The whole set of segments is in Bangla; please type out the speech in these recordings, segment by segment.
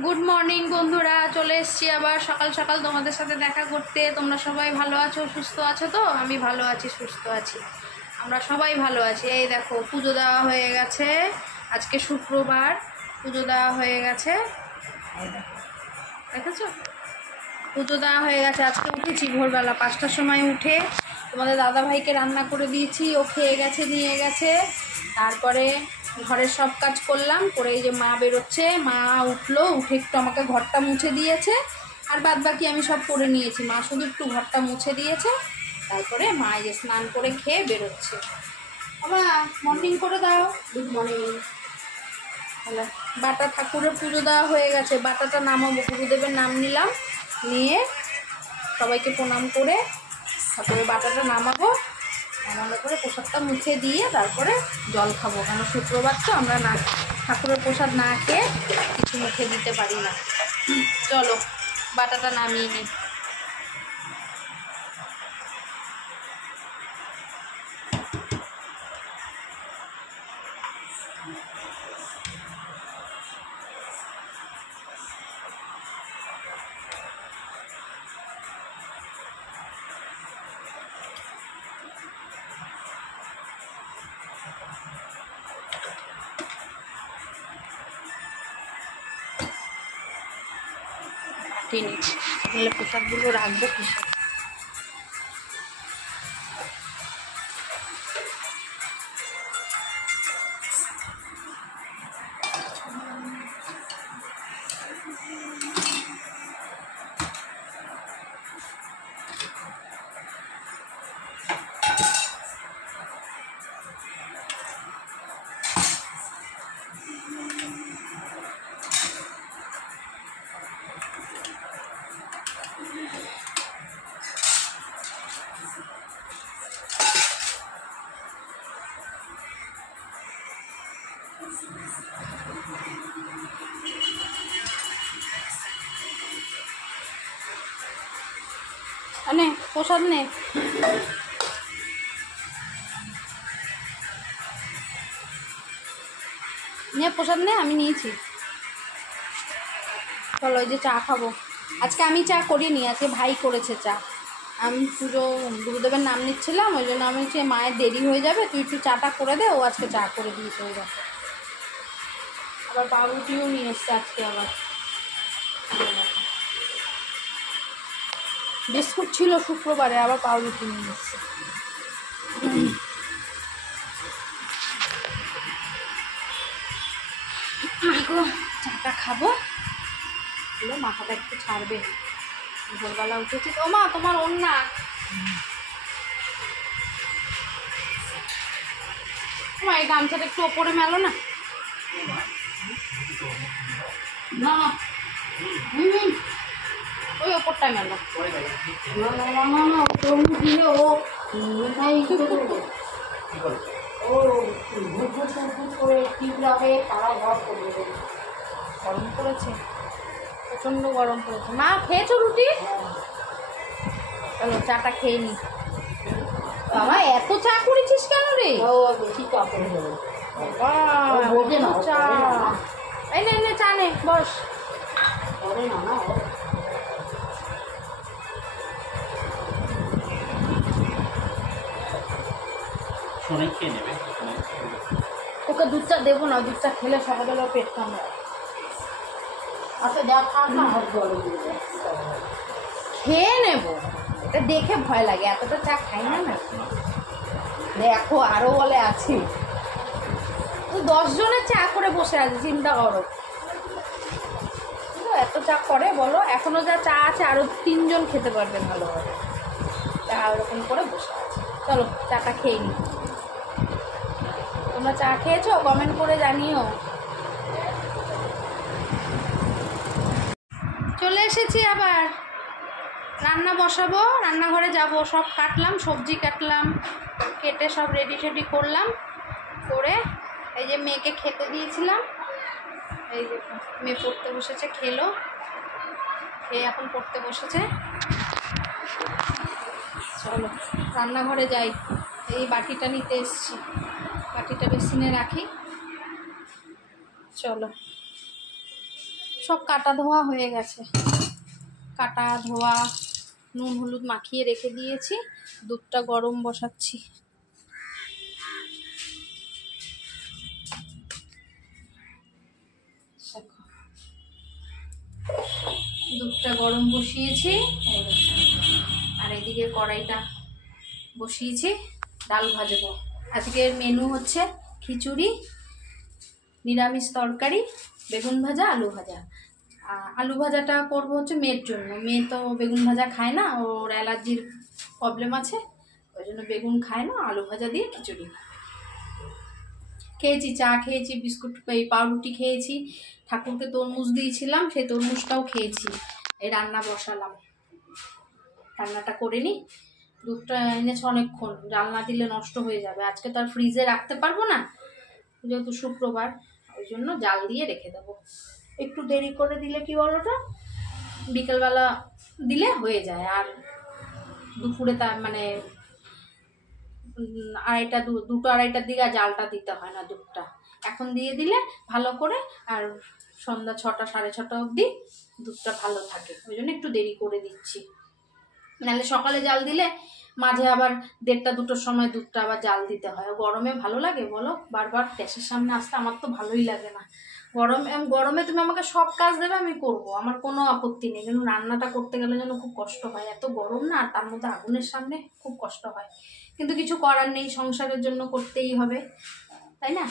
গুড মর্নিং বন্ধুরা, চলে এসেছি আবার সকাল সকাল তোমাদের সাথে দেখা করতে। তোমরা সবাই ভালো আছো, সুস্থ আছো তো? আমি ভালো আছি, সুস্থ আছি, আমরা সবাই ভালো আছি। এই দেখো, পুজো দেওয়া হয়ে গেছে, আজকে শুক্রবার, পুজো দেওয়া হয়ে গেছে। এই দেখো, দেখেছো, পুজো দেওয়া হয়ে গেছে। আজকে উঠেছি ভোরবেলা 5টার সময় উঠে তোমাদের দাদাভাইকে রান্না করে দিয়েছি, ও খেয়ে গেছে, নিয়ে গেছে। তারপরে ঘরের সব কাজ করলাম, করে এই যে মা বেরোচ্ছে, মা উঠলো, উঠে একটু আমাকে ঘরটা মুছে দিয়েছে, আর বাদ বাকি আমি সব করে নিয়েছি। মা শুধু একটু ঘরটা মুছে দিয়েছে। তারপরে মা এই যে স্নান করে খেয়ে বেরোচ্ছে। আমরা মর্নিং করে দাও। Good morning. হ্যালো, বাটা ঠাকুরের পুজো দেওয়া হয়ে গেছে, বাটাটা নামাবো, গুরুদেবের নাম নিলাম, নিয়ে সবাইকে প্রণাম করে ঠাকুরের বাটাটা নামাবো। নামানোর পরে প্রসাদটা মুখে দিয়ে তারপরে জল খাবো, কেন শুক্রবার তো আমরা না ঠাকুরের প্রসাদ না খেয়ে কিছু মুখে দিতে পারি না। চলো বাটাটা নামিয়ে নিই। নিচ্ছি, তাহলে প্রসাদগুলো রাখবো কিসে। নে প্রসাদ নে, প্রসাদ নে, আমি নিয়েছি। চলো ওই যে চা খাবো। আজকে আমি চা করিনি, আজকে ভাই করেছে চা। আমি পুজো গুরুদেবের নাম নিচ্ছিলাম, ওই জন্য আমি হচ্ছে মায়ের দেরি হয়ে যাবে, তুই একটু চাটা করে দে। ও আজকে চা করে দিয়েছে। ওই দেখো, আবার পাউরুটিও নিয়ে এসছে আজকে। আবার বিস্কুট ছিল শুক্রবারে, আবার পাউরুটি নিয়ে এসছে। চাটা খাবো, মাথাটা একটু ছাড়বে। ভোরবেলা উঠেছি তো। মা তোমার ওন্না, মা এই গামছাটা একটু ওপরে মেলো না। না ওই ওপরটায় মেলো। দিলে ও করে টিপলাবে, তারা ঘর করে দেবে। গরম পড়েছে, প্রচণ্ড গরম পড়েছে। মা খেয়েছো রুটি? চলো চাটা খেয়ে নি। বাবা এত চা করেছিস কেন রে? চা এই নে চা নে, বস। ওকে দুধ চা দেবো না, দুধ চা খেলে সকালবেলা পেট কামড়ায়। আচ্ছা দেখা না, খেয়ে নেবো, এটা দেখে ভয় লাগে, এতটা চা খাই না। না দেখো আরো বলে আছে, 10 জনের চা করে বসে আছে, চিন্তা করো। এত চা করে বলো, এখনো যা চা আছে আরো 3 জন খেতে পারবে ভালোভাবে। চা ওরকম করে বসে আছে। চলো চাটা খেয়ে নি। তোমরা চা খেয়েছো? কমেন্ট করে জানিও। চলে এসেছি, আবার রান্না বসাবো, রান্নাঘরে যাব। সব কাটলাম, সবজি কাটলাম, কেটে সব রেডি টেডি করলাম, করে এই যে মেয়েকে খেতে দিয়েছিলাম। এই যে মেয়ে পড়তে বসেছে, খেলো, খেয়ে এখন পড়তে বসেছে। চলো রান্নাঘরে যাই। এই বাটিটা নিতে এসেছি, বাটিটা বেসিনে রাখি। চলো সব কাটা ধোয়া হয়ে গেছে, কাটা ধোয়া, নুন হলুদ মাখিয়ে রেখে দিয়েছি। দুধটা গরম বসাচ্ছি। দুধটা গরম বসিয়েছি, আর এদিকে কড়াইটা বসিয়েছি, ডাল ভাজবো। আজকের মেনু হচ্ছে খিচুড়ি, নিরামিষ তরকারি, বেগুন ভাজা, আলু ভাজা। আলু ভাজাটা করবো হচ্ছে মেয়ের জন্য। মেয়ে তো বেগুন ভাজা খায় না, ওর অ্যালার্জির প্রবলেম আছে, ওই জন্য বেগুন খায় না। আলু ভাজা দিয়ে খিচুড়ি খেয়েছি, চা খেয়েছি, বিস্কুট, এই পাউরুটি খেয়েছি, ঠাকুরকে তরমুজ দিয়েছিলাম, সেই তরমুজটাও খেয়েছি। এই রান্না বসালাম, রান্নাটা করে নিই। দুধটা এনেছে অনেকক্ষণ, জাল না দিলে নষ্ট হয়ে যাবে। আজকে তো আর ফ্রিজে রাখতে পারবো না, যেহেতু শুক্রবার, ওই জন্য জাল দিয়ে রেখে দেবো। একটু দেরি করে দিলে কি বলোটা, বিকেলবেলা দিলে হয়ে যায়, আর দুপুরে তার মানে দুটো আড়াইটার দিকে আর জালটা দিতে হয় না দুধটা। এখন দিয়ে দিলে ভালো করে, আর সন্ধ্যা 6টা 6:30 অবধি দুধটা ভালো থাকে, ওই জন্য একটু দেরি করে দিচ্ছি। নাহলে সকালে জাল দিলে মাঝে আবার 1:30 2টোর সময় দুধটা আবার জাল দিতে হয়। গরমে ভালো লাগে বলো বারবার গ্যাসের সামনে আসতে? আমার তো ভালোই লাগে না। গরমে তুমি আমাকে সব কাজ দেবে, আমি করব, আমার কোনো আপত্তি নেই, কিন্তু রান্নাটা করতে গেলে যেন খুব কষ্ট হয়। এত গরম না, তার মধ্যে আগুনের সামনে খুব কষ্ট হয়, কিন্তু কিছু করার নেই, সংসারের জন্য করতেই হবে, তাই না?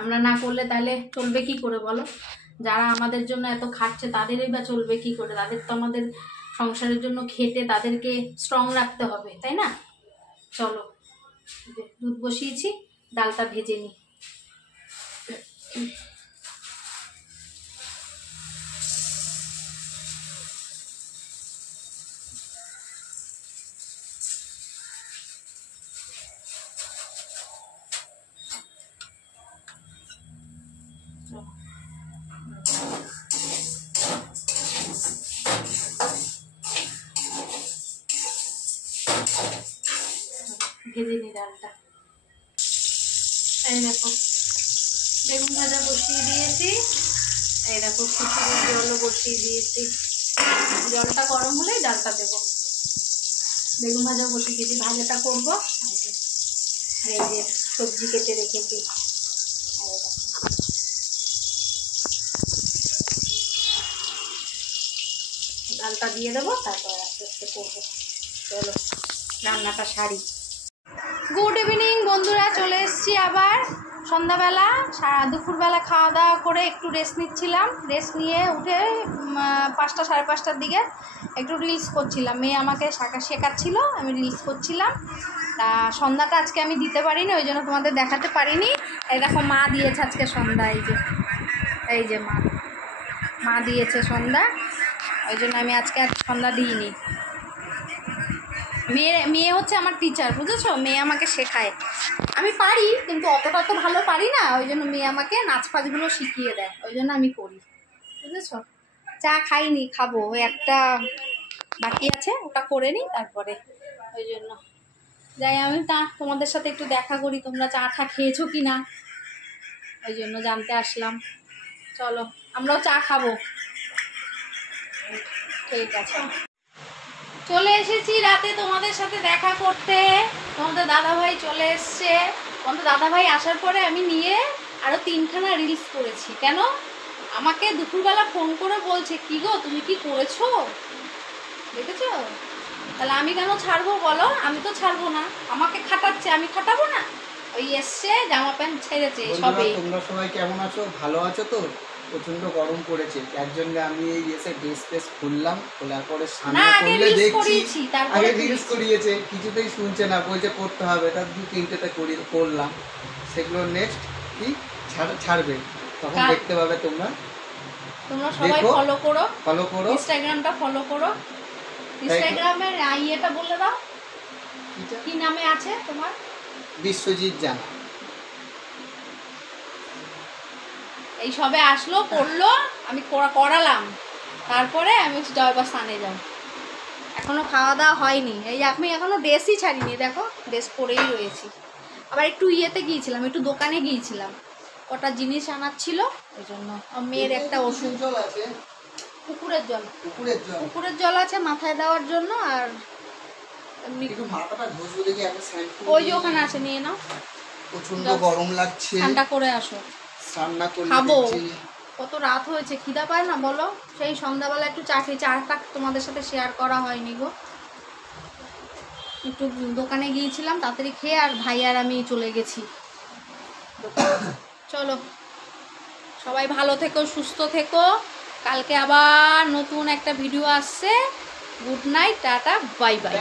আমরা না করলে তাহলে চলবে কি করে বলো? যারা আমাদের জন্য এত খাচ্ছে তাদেরই বা চলবে কি করে? তাদের তো আমাদের সংসারের জন্য খেতে, তাদেরকে স্ট্রং রাখতে হবে, তাই না? চলো, দুধ বসিয়েছি, ডালটা ভেজে নিই। ভেজে নিই ডালটা। এই দেখো বেগুন ভাজা বসিয়ে দিয়েছি, এই দেখো খিচুড়ির জলও বসিয়ে দিয়েছি। জলটা গরম হলেই ডালটা দেবো। বেগুন ভাজা বসিয়ে দিয়েছি, ভাজাটা করবো। এই যে সবজি কেটে রেখেছি, ডালটা দিয়ে দেবো, তারপর আস্তে আস্তে করবো। চলো রান্নাটা সারি। গুড ইভিনিং বন্ধুরা, চলে এসেছি আবার সন্ধ্যাবেলা। দুপুরবেলা খাওয়া দাওয়া করে একটু রেস্ট নিচ্ছিলাম, রেস্ট নিয়ে উঠে 5টা 5:30টার দিকে একটু রিলস করছিলাম। মেয়ে আমাকে শেখাচ্ছিল, আমি রিলস করছিলাম। তা সন্ধ্যাটা আজকে আমি দিতে পারিনি, ওই জন্য তোমাদের দেখাতে পারিনি। এই দেখো মা দিয়েছে আজকে সন্ধ্যা, এই যে মা দিয়েছে সন্ধ্যা, ওই জন্য আমি আজকে আর সন্ধ্যা দিইনি। মেয়ে হচ্ছে আমার টিচার, বুঝেছো? মেয়ে আমাকে শেখায়, আমি পারি কিন্তু অতটা তো ভালো পারি না, ওই জন্য মেয়ে আমাকে নাচ ফাচগুলো শিখিয়ে দেয়, ওই জন্য আমি করি, বুঝেছো? চা খাইনি, খাবো, ওই একটা বাকি আছে, ওটা করে নিই তারপরে, ওই জন্য যাই। আমি তোমাদের সাথে একটু দেখা করি, তোমরা চা খেয়েছো কি না, ওই জন্য জানতে আসলাম। চলো আমরাও চা খাবো, ঠিক আছে। চলে এসেছি রাতে তোমাদের সাথে দেখা করতে, তোমাদের দাদাভাই চলে এসছে। তোমাদের দাদাভাই আসার পরে আমি নিয়ে আরও 3খানা রিলস করেছি। কেন? আমাকে দুপুরবেলা ফোন করে বলছে, কি গো তুমি কি করেছো, দেখেছো? তাহলে আমি কেন ছাড়বো বলো? আমি তো ছাড়বো না, আমাকে খাটাচ্ছে, আমি খাটাবো না? ওই এসছে, জামা প্যান্ট ছেড়েছে সবে। তোমরা সবাই কেমন আছো? ভালো আছো তো? প্রচন্ড গরম পড়েছে, তার জন্য আমি এই এসে ড্রেস খুললাম, খোলার পরে সামনে করলে দেখছি আগে রিলস করিয়েছে, কিছুতেই শুনছে না, বলছে করতে হবে, তার 2-3টেতে করলাম, সেগুলো নেক্সট কি ছাড়বে, তখন দেখতে পাবে তোমরা সবাই ফলো করো, ইনস্টাগ্রামটা ফলো করো। ইনস্টাগ্রামের ইয়েটা বলে দাও, কি নামে আছে তোমার? বিশ্বজিৎ জানা। এই সবে আসলো, করলো, আমি করালাম, তারপরে আমি জয়বা স্থানে যাও। এখনো খাওয়া দাওয়া হয়নি, এই আমি এখনো ড্রেসই ছাড়িনি, দেখো ড্রেস পরেই রয়েছি। আবার একটু ইয়েতে গিয়েছিলাম, একটু দোকানে গিয়েছিলাম, কটা জিনিস আনার ছিল, ওই জন্য মেয়ের একটা ওষুধ। জল আছে, পুকুরের জল, পুকুরের জল আছে মাথায় দেওয়ার জন্য। আর এমনি একটু মাথাটা ঘষবো দেখি, একটা শ্যাম্পু ওই যে ওখানে আছে, নিয়ে নাও। প্রচন্ড গরম লাগছে, ঠান্ডা করে আসো, রান্না করে খাবো। দিচ্ছি। কত রাত হয়েছে, খিদা পায় না বলো? সেই সন্ধ্যাবেলা একটু চা খেয়ে, চাটা তোমাদের সাথে শেয়ার করা হয়নি গো। একটু দোকানে গিয়েছিলাম, তাড়াতাড়ি খেয়ে আর ভাই আর আমি চলে গেছি। চলো, সবাই ভালো থেকো, সুস্থ থেকো। কালকে আবার নতুন একটা ভিডিও আসছে। Good night, tata, bye bye.